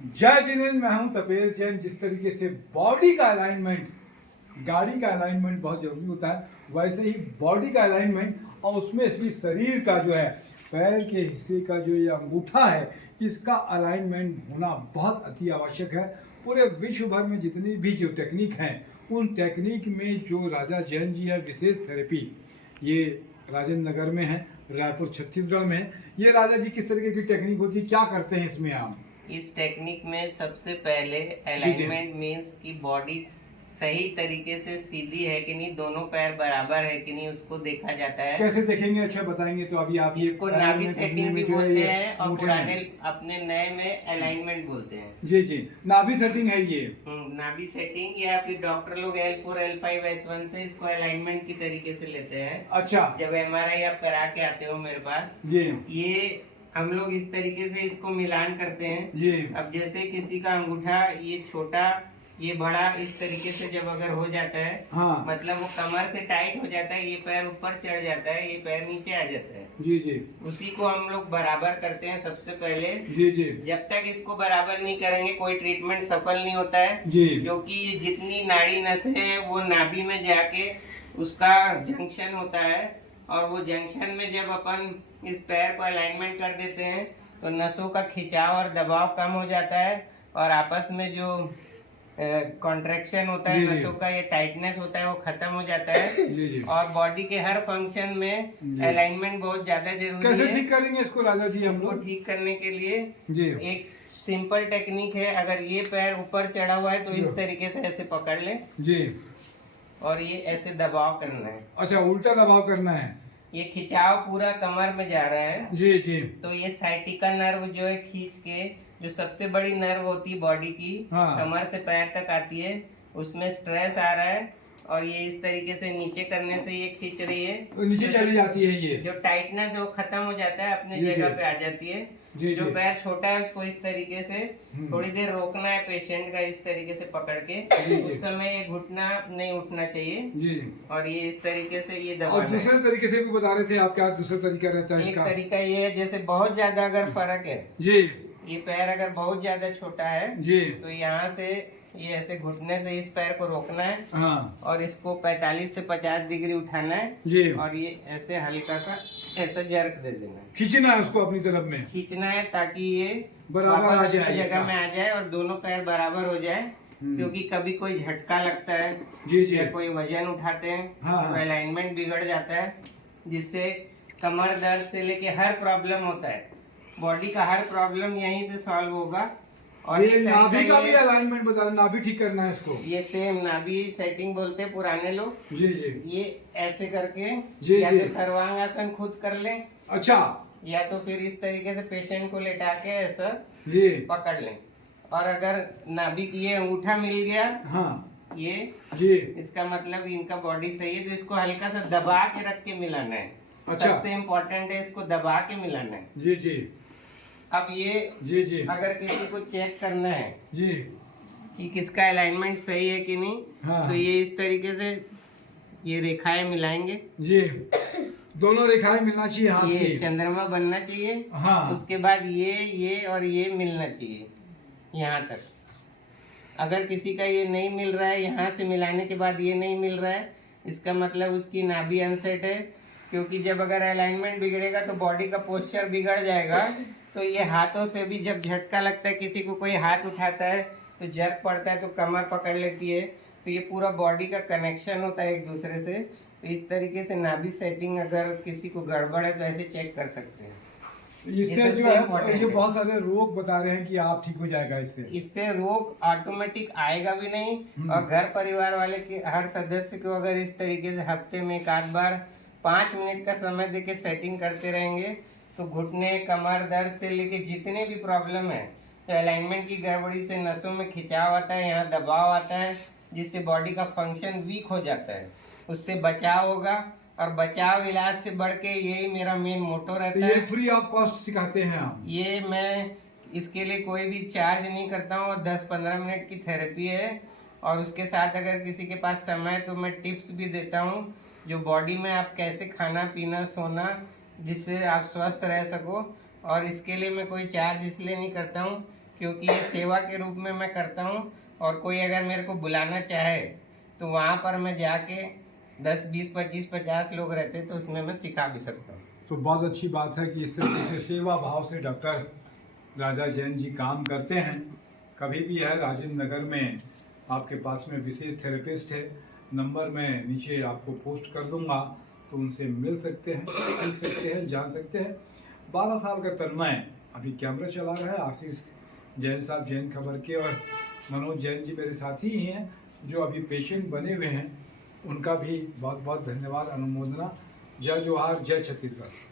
जय जिनेंद्र, मैं हूं तपेश जैन। जिस तरीके से बॉडी का अलाइनमेंट, गाड़ी का अलाइनमेंट बहुत जरूरी होता है, वैसे ही बॉडी का अलाइनमेंट और उसमें भी शरीर का जो है, पैर के हिस्से का जो ये अंगूठा है, इसका अलाइनमेंट होना बहुत अति आवश्यक है। पूरे विश्व भर में जितनी भी जो टेक्निक हैं, उन टेक्निक में जो राजा जैन जी है विशेष थेरेपी, ये राजेंद्र नगर में है, रायपुर छत्तीसगढ़ में है। ये राजा जी किस तरीके की टेक्निक होती है, क्या करते हैं इसमें आप? इस टेक्निक में सबसे पहले अलाइनमेंट मीन्स की बॉडी सही तरीके से सीधी है कि नहीं, दोनों पैर बराबर है कि नहीं, उसको देखा जाता है। कैसे देखेंगे? अच्छा बताएंगे तो अभी आप। इसको नाभि सेटिंग भी बोलते हैं और पुराने अपने नए में अलाइनमेंट बोलते हैं। जी जी, नाभि सेटिंग है ये। नाभि सेटिंग, या फिर डॉक्टर लोग L4 L5 S1 से इसको अलाइनमेंट की तरीके से लेते हैं। अच्छा, जब MRI आप करा के आते हो मेरे पास, जी, ये हम लोग इस तरीके से इसको मिलान करते हैं जी। अब जैसे किसी का अंगूठा ये छोटा ये बड़ा इस तरीके से जब अगर हो जाता है, हाँ, मतलब वो कमर से टाइट हो जाता है, ये पैर ऊपर चढ़ जाता है, ये पैर नीचे आ जाता है। जी जी, उसी को हम लोग बराबर करते हैं सबसे पहले। जी जी, जब तक इसको बराबर नहीं करेंगे कोई ट्रीटमेंट सफल नहीं होता है जी, क्योंकि ये जितनी नाड़ी नसें हैं वो नाभि में जाके उसका जंक्शन होता है, और वो जंक्शन में जब अपन इस पैर को अलाइनमेंट कर देते हैं तो नसों का खिंचाव और दबाव कम हो जाता है, और आपस में जो कॉन्ट्रैक्शन होता है नसों का, ये टाइटनेस होता है, वो खत्म हो जाता है। जी जी। और बॉडी के हर फंक्शन में अलाइनमेंट बहुत ज्यादा जरूरी है। कैसे ठीक करेंगे इसको राजा जी हम इसको लोग? ठीक करने के लिए जी, एक सिंपल टेक्निक है। अगर ये पैर ऊपर चढ़ा हुआ है तो इस तरीके से ऐसे पकड़ ले जी, और ये ऐसे दबाव करना है। अच्छा, उल्टा दबाव करना है। ये खिंचाव पूरा कमर में जा रहा है। जी जी, तो ये साइटिका नर्व जो है खींच के, जो सबसे बड़ी नर्व होती है बॉडी की, हाँ, कमर से पैर तक आती है, उसमें स्ट्रेस आ रहा है और ये इस तरीके से नीचे करने से ये खींच रही है, तो नीचे चली जाती है ये। जो टाइटनेस है वो खत्म हो जाता है, अपने जी, जगह जी। पे आ जाती है। जी, जो जी। पैर छोटा है उसको इस तरीके से थोड़ी देर रोकना है पेशेंट का, इस तरीके से पकड़ के। जी, जी। उस समय ये घुटना नहीं उठना चाहिए, जी, और ये इस तरीके से ये और दबाना है। दूसरे तरीके से भी बता रहे थे आप, क्या दूसरा तरीका रहता है एक इसका? तरीका ये है, जैसे बहुत ज्यादा अगर फर्क है, जी ये पैर अगर बहुत ज्यादा छोटा है जी, तो यहाँ से ये ऐसे घुटने से इस पैर को रोकना है, हाँ, और इसको 45 से 50 डिग्री उठाना है, जी, और ये ऐसे हल्का सा ऐसा जर्क दे देना है, खींचना है उसको अपनी तरफ में, खींचना है ताकि ये बराबर आ वापस जाए अपनी इसका। जगह में आ जाए और दोनों पैर बराबर हो जाए। क्योंकि कभी कोई झटका लगता है जी जी, या कोई वजन उठाते हैं हाँ, तो अलाइनमेंट बिगड़ जाता है, जिससे कमर दर्द से लेके हर प्रॉब्लम होता है, बॉडी का हर प्रॉब्लम यहीं से सॉल्व होगा। और ये नाभि का भी अलाइनमेंट बता रहे, नाभि ठीक करना है इसको। ये सेम नाभि सेटिंग बोलते हैं पुराने लोग। जी जी, ये ऐसे करके जी, या जी। तो सर्वांगासन खुद कर लें, अच्छा, या तो फिर इस तरीके से पेशेंट को लेटा के ऐसा जी, पकड़ लें। और अगर नाभि की ये अंगूठा मिल गया, हाँ, ये जी, इसका मतलब इनका बॉडी सही है, तो इसको हल्का सा दबा के रख के मिलाना है। अच्छा। सबसे इम्पोर्टेंट है इसको दबा के मिलाना है। जी जी, अब ये जी जी, अगर किसी को चेक करना है जी, कि किसका अलाइनमेंट सही है कि नहीं, हाँ, तो ये इस तरीके से ये रेखाएं मिलाएंगे। जी, दोनों रेखाएं मिलना चाहिए हाथ ये की। चंद्रमा बनना चाहिए, हाँ, उसके बाद ये और ये मिलना चाहिए यहाँ तक। अगर किसी का ये नहीं मिल रहा है, यहाँ से मिलाने के बाद ये नहीं मिल रहा है, इसका मतलब उसकी नाभि अनसेट है। क्योंकि जब अगर अलाइनमेंट बिगड़ेगा तो बॉडी का पोस्चर बिगड़ जाएगा। तो ये हाथों से भी जब झटका लगता है, किसी को कोई हाथ उठाता है तो जर्क पड़ता है तो कमर पकड़ लेती है, तो ये पूरा बॉडी का कनेक्शन होता है एक दूसरे से। तो इस तरीके से नाभि सेटिंग अगर किसी को गड़बड़ है तो ऐसे चेक कर सकते हैं। इससे ये जो सबसे है important ये है। बहुत सारे रोग बता रहे हैं कि आप ठीक हो जाएगा इससे। इससे रोग ऑटोमेटिक आएगा भी नहीं। और घर परिवार वाले के हर सदस्य को अगर इस तरीके से हफ्ते में एक आध बार 5 मिनट का समय देके सेटिंग करते रहेंगे तो घुटने कमर दर्द से लेके जितने भी प्रॉब्लम है, तो अलाइनमेंट की गड़बड़ी से नसों में खिंचाव आता है, यहाँ दबाव आता है, जिससे बॉडी का फंक्शन वीक हो जाता है, उससे बचाव होगा। और बचाव इलाज से बढ़ के यही मेरा मेन मोटो तो रहता ये है। फ्री ऑफ कॉस्ट सिखाते हैं आप? ये मैं इसके लिए कोई भी चार्ज नहीं करता हूँ, 10-15 मिनट की थेरेपी है। और उसके साथ अगर किसी के पास समय है तो मैं टिप्स भी देता हूँ, जो बॉडी में आप कैसे खाना पीना सोना, जिससे आप स्वस्थ रह सको। और इसके लिए मैं कोई चार्ज इसलिए नहीं करता हूँ क्योंकि ये सेवा के रूप में मैं करता हूँ। और कोई अगर मेरे को बुलाना चाहे तो वहाँ पर मैं जाके 10, 20, 25, 50 लोग रहते तो उसमें मैं सिखा भी सकता हूँ। तो बहुत अच्छी बात है कि इस तरीके से सेवा भाव से डॉक्टर राजा जैन जी काम करते हैं। कभी भी है राजेंद्र नगर में आपके पास में विशेष थेरेपिस्ट है, नंबर मैं नीचे आपको पोस्ट कर दूंगा, तो उनसे मिल सकते हैं, सीख सकते हैं, जान सकते हैं। 12 साल का तन्मय अभी कैमरा चला रहा है, आशीष जैन साहब जैन खबर के, और मनोज जैन जी मेरे साथी ही हैं जो अभी पेशेंट बने हुए हैं। उनका भी बहुत बहुत धन्यवाद, अनुमोदना। जय जोहार, जय छत्तीसगढ़।